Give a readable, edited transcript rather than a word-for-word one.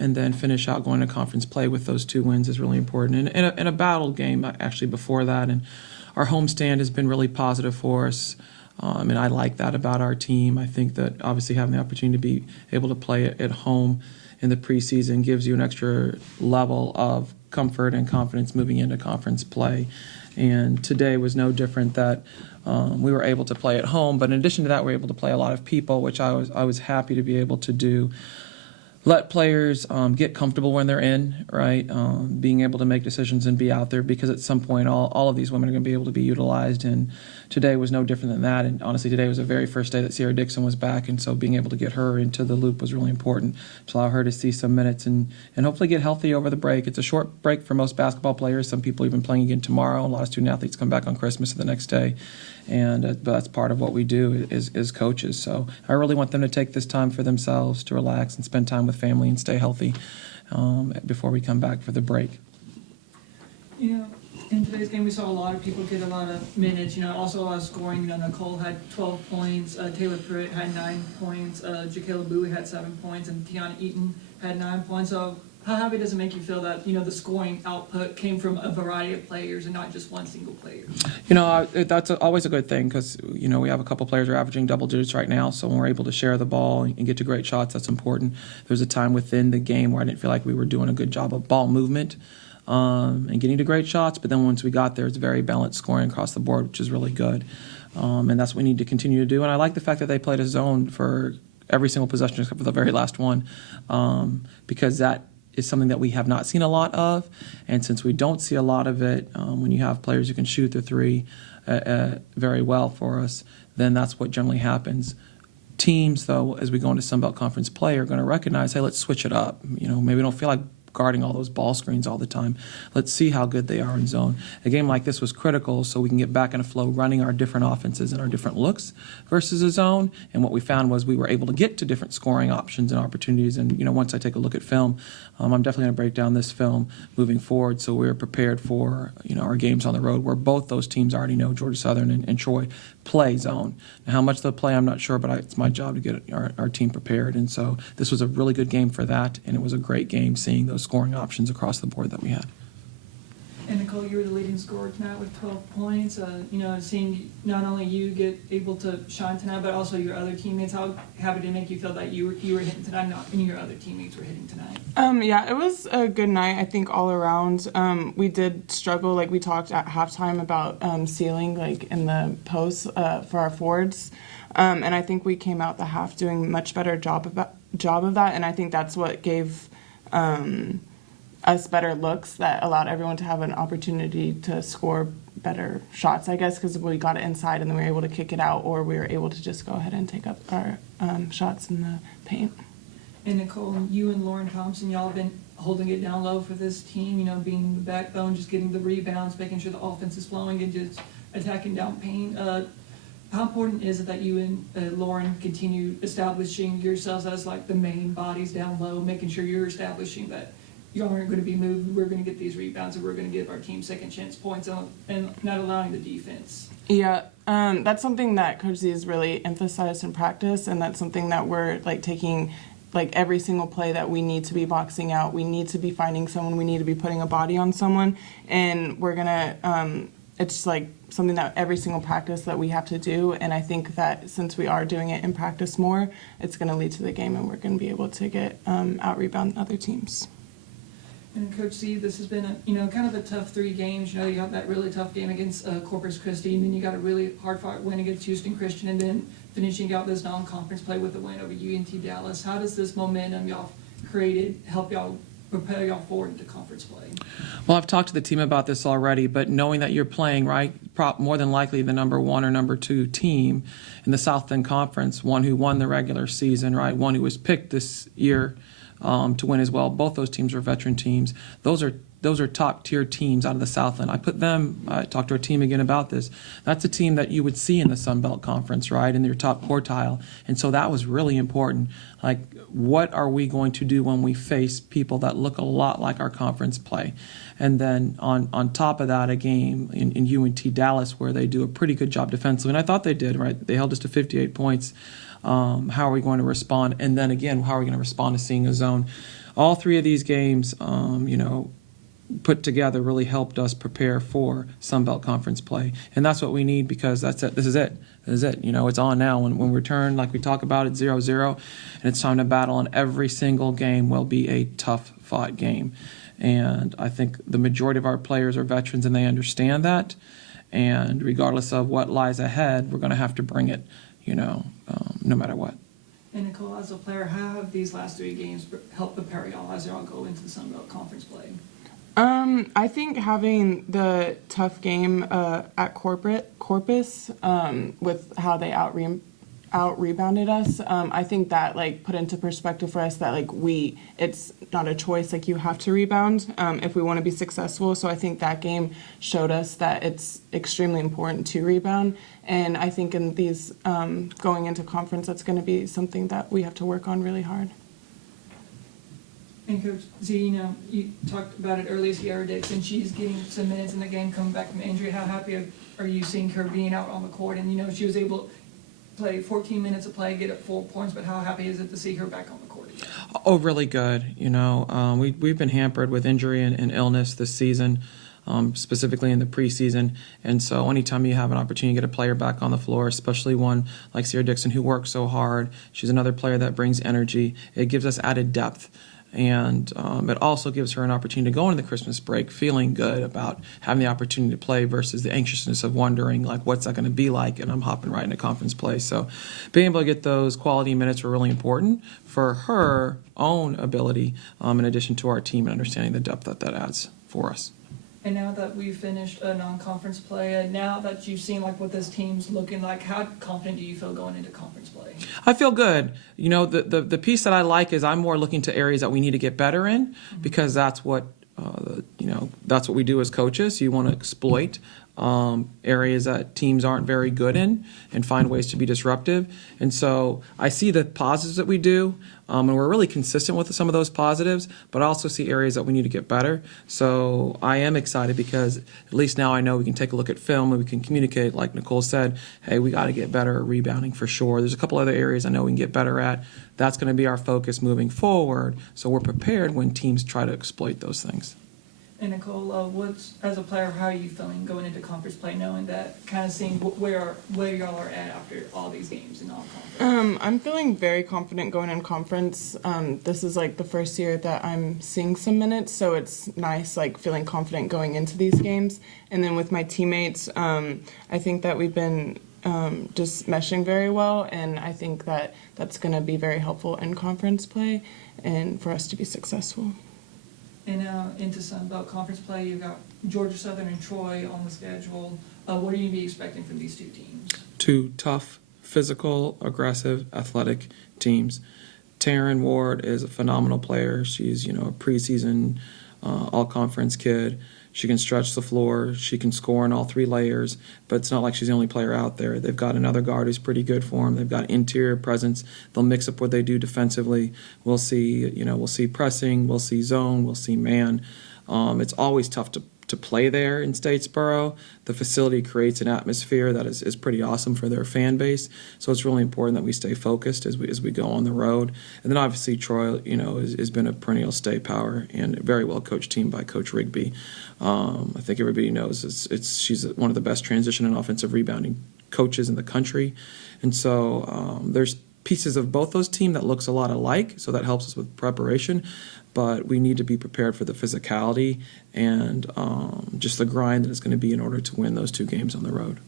and then finish out going to conference play with those 2 wins is really important. And a battle game actually before that, and our homestand has been really positive for us. And I like that about our team. I think that obviously having the opportunity to be able to play at home in the preseason gives you an extra level of comfort and confidence moving into conference play. And today was no different, that we were able to play at home, but in addition to that, we were able to play a lot of people, which I was happy to be able to do. Let players get comfortable when they're in, right? Being able to make decisions and be out there, because at some point all of these women are going to be able to be utilized, and today was no different than that. And honestly, today was the very first day that Sierra Dixon was back, and so being able to get her into the loop was really important to allow her to see some minutes and hopefully get healthy over the break. It's a short break for most basketball players. Some people even playing again tomorrow. A lot of student athletes come back on Christmas or the next day. And but that's part of what we do is coaches. So I really want them to take this time for themselves to relax and spend time with family and stay healthy before we come back for the break. You know, in today's game, we saw a lot of people get a lot of minutes. You know, also a lot of scoring. You know, Nicole had 12 points. Taylor Pruitt had 9 points. Jaquela Bowie had 7 points, and Tiana Eaton had 9 points. So how happy does it make you feel that, you know, the scoring output came from a variety of players and not just one single player? You know, that's always a good thing, because, you know, we have a couple players who are averaging double digits right now, so when we're able to share the ball and get to great shots, that's important. There was a time within the game where I didn't feel like we were doing a good job of ball movement and getting to great shots, but then once we got there, it's very balanced scoring across the board, which is really good. And that's what we need to continue to do. And I like the fact that they played a zone for every single possession except for the very last one, because that is something that we have not seen a lot of. And since we don't see a lot of it, when you have players who can shoot the three very well for us, then that's what generally happens. Teams, though, as we go into Sun Belt Conference play, are going to recognize, hey, let's switch it up. You know, maybe we don't feel like guarding all those ball screens all the time. Let's see how good they are in zone. A game like this was critical so we can get back in a flow running our different offenses and our different looks versus a zone. And what we found was we were able to get to different scoring options and opportunities. And, you know, once I take a look at film, I'm definitely going to break down this film moving forward so we're prepared for, you know, our games on the road where both those teams already know, Georgia Southern and Troy, play zone. Now, how much they'll play, I'm not sure, but it's my job to get our team prepared. And so this was a really good game for that, and it was a great game seeing those scoring options across the board that we had. And Nicole, you were the leading scorer tonight with 12 points. You know, seeing not only you get able to shine tonight, but also your other teammates. How happy did it make you feel that you were hitting tonight, and your other teammates were hitting tonight? Yeah, it was a good night, I think, all around. We did struggle, like we talked at halftime about sealing, like in the post for our forwards. And I think we came out the half doing a much better job of that, and I think that's what gave us better looks, that allowed everyone to have an opportunity to score better shots, I guess, because we got it inside and then we were able to kick it out, or we were able to just go ahead and take up our shots in the paint. And Nicole, you and Lauren Thompson, y'all have been holding it down low for this team, you know, being the backbone, just getting the rebounds, making sure the offense is flowing and just attacking down paint. How important is it that you and Lauren continue establishing yourselves as like the main bodies down low, making sure you're establishing that y'all aren't going to be moved, we're going to get these rebounds, and we're going to give our team second chance points and not allowing the defense? Yeah, that's something that Coach Z has really emphasized in practice, and that's something that we're like taking, like every single play that we need to be boxing out, we need to be finding someone, we need to be putting a body on someone, and we're going to, it's like something that every single practice that we have to do, and I think that since we are doing it in practice more, it's going to lead to the game, and we're going to be able to get out-rebound other teams. And Coach C, this has been kind of a tough 3 games. You know, you got that really tough game against Corpus Christi, and then you got a really hard-fought win against Houston Christian, and then finishing out this non-conference play with a win over UNT Dallas. How does this momentum y'all created help y'all propel y'all forward into conference play? Well, I've talked to the team about this already, but knowing that you're playing, right, more than likely the number 1 or number 2 team in the South End Conference, one who won the regular season, right, one who was picked this year to win as well. Both those teams are veteran teams. Those are top-tier teams out of the Southland. I talked to our team again about this. That's a team that you would see in the Sun Belt Conference, right, in your top quartile. And so that was really important. Like, what are we going to do when we face people that look a lot like our conference play? And then on top of that, a game in UNT Dallas where they do a pretty good job defensively, and I thought they did, right? They held us to 58 points. How are we going to respond? And then again, how are we going to respond to seeing a zone? All three of these games, put together really helped us prepare for Sun Belt Conference play. And that's what we need, because that's it. This is it. This is it. It's on now. When we return, like we talk about, it's 0-0, and it's time to battle, and every single game will be a tough fought game. And I think the majority of our players are veterans, and they understand that. And regardless of what lies ahead, we're going to have to bring it, no matter what. And Nicole, as a player, how have these last 3 games helped prepare y'all as y'all go into the Sun Belt Conference play? I think having the tough game at Corpus with how they out rebounded us, I think that put into perspective for us that it's not a choice, you have to rebound if we want to be successful. So I think that game showed us that it's extremely important to rebound, and I think in these going into conference, that's going to be something that we have to work on really hard. And Coach Z, you talked about it earlier, Sierra Dixon, she's getting some minutes in the game coming back from injury. How happy are you seeing her being out on the court? And, she was able to play 14 minutes of play, get up 4 points, but how happy is it to see her back on the court again? Oh, really good. We've been hampered with injury and illness this season, specifically in the preseason. And so anytime you have an opportunity to get a player back on the floor, especially one like Sierra Dixon who works so hard, she's another player that brings energy. It gives us added depth. And it also gives her an opportunity to go into the Christmas break feeling good about having the opportunity to play versus the anxiousness of wondering, what's that going to be like, and I'm hopping right into conference play. So being able to get those quality minutes were really important for her own ability, in addition to our team and understanding the depth that adds for us. And now that we've finished a non-conference play, now that you've seen what this team's looking like, how confident do you feel going into conference play? I feel good. The piece that I like is I'm more looking to areas that we need to get better in, because that's what that's what we do as coaches. You want to exploit areas that teams aren't very good in and find ways to be disruptive. And so I see the positives that we do, and we're really consistent with some of those positives, but I also see areas that we need to get better. So I am excited, because at least now I know we can take a look at film and we can communicate, like Nicole said, hey, we got to get better at rebounding for sure. There's a couple other areas I know we can get better at. That's going to be our focus moving forward, so we're prepared when teams try to exploit those things. And Nicole, as a player, how are you feeling going into conference play, knowing that, kind of seeing where y'all are at after all these games in non-conference? I'm feeling very confident going in conference. This is the first year that I'm seeing some minutes, so it's nice feeling confident going into these games. And then with my teammates, I think that we've been just meshing very well, and I think that that's going to be very helpful in conference play and for us to be successful. And now into Sun Belt Conference play, you've got Georgia Southern and Troy on the schedule. What are you be expecting from these 2 teams? 2 tough, physical, aggressive, athletic teams. Taryn Ward is a phenomenal player. She's, a preseason all-conference kid. She can stretch the floor. She can score in all 3 layers, but it's not like she's the only player out there. They've got another guard who's pretty good for them. They've got interior presence. They'll mix up what they do defensively. We'll see pressing. We'll see zone. We'll see man. It's always tough to play there in Statesboro. The facility creates an atmosphere that is pretty awesome for their fan base. So it's really important that we stay focused as we go on the road. And then obviously Troy, has been a perennial state power and a very well coached team by Coach Rigby. I think everybody knows she's one of the best transition and offensive rebounding coaches in the country. And so there's pieces of both those teams that looks a lot alike, so that helps us with preparation. But we need to be prepared for the physicality and just the grind that it's going to be in order to win those 2 games on the road.